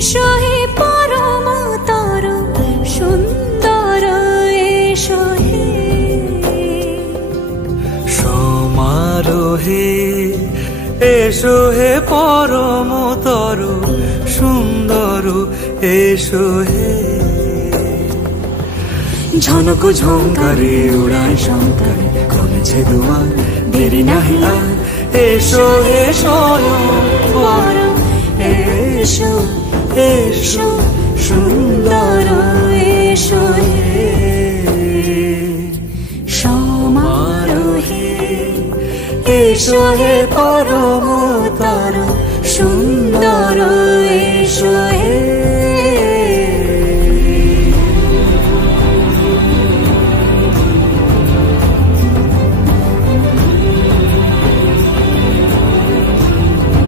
এসো হে পরম তর সুন্দর এসো হে সমারোহে এসো হে পরম তর সুন্দর এসো হে ঝনক ঝঙ্কারে উড়ায় শঙ্কারে কমেছে দুয়ার দেরি নাহি আর এসো হে স্বয়ং বর এসো এসো সুন্দর এসো হে সমারোহে এসো হে পরম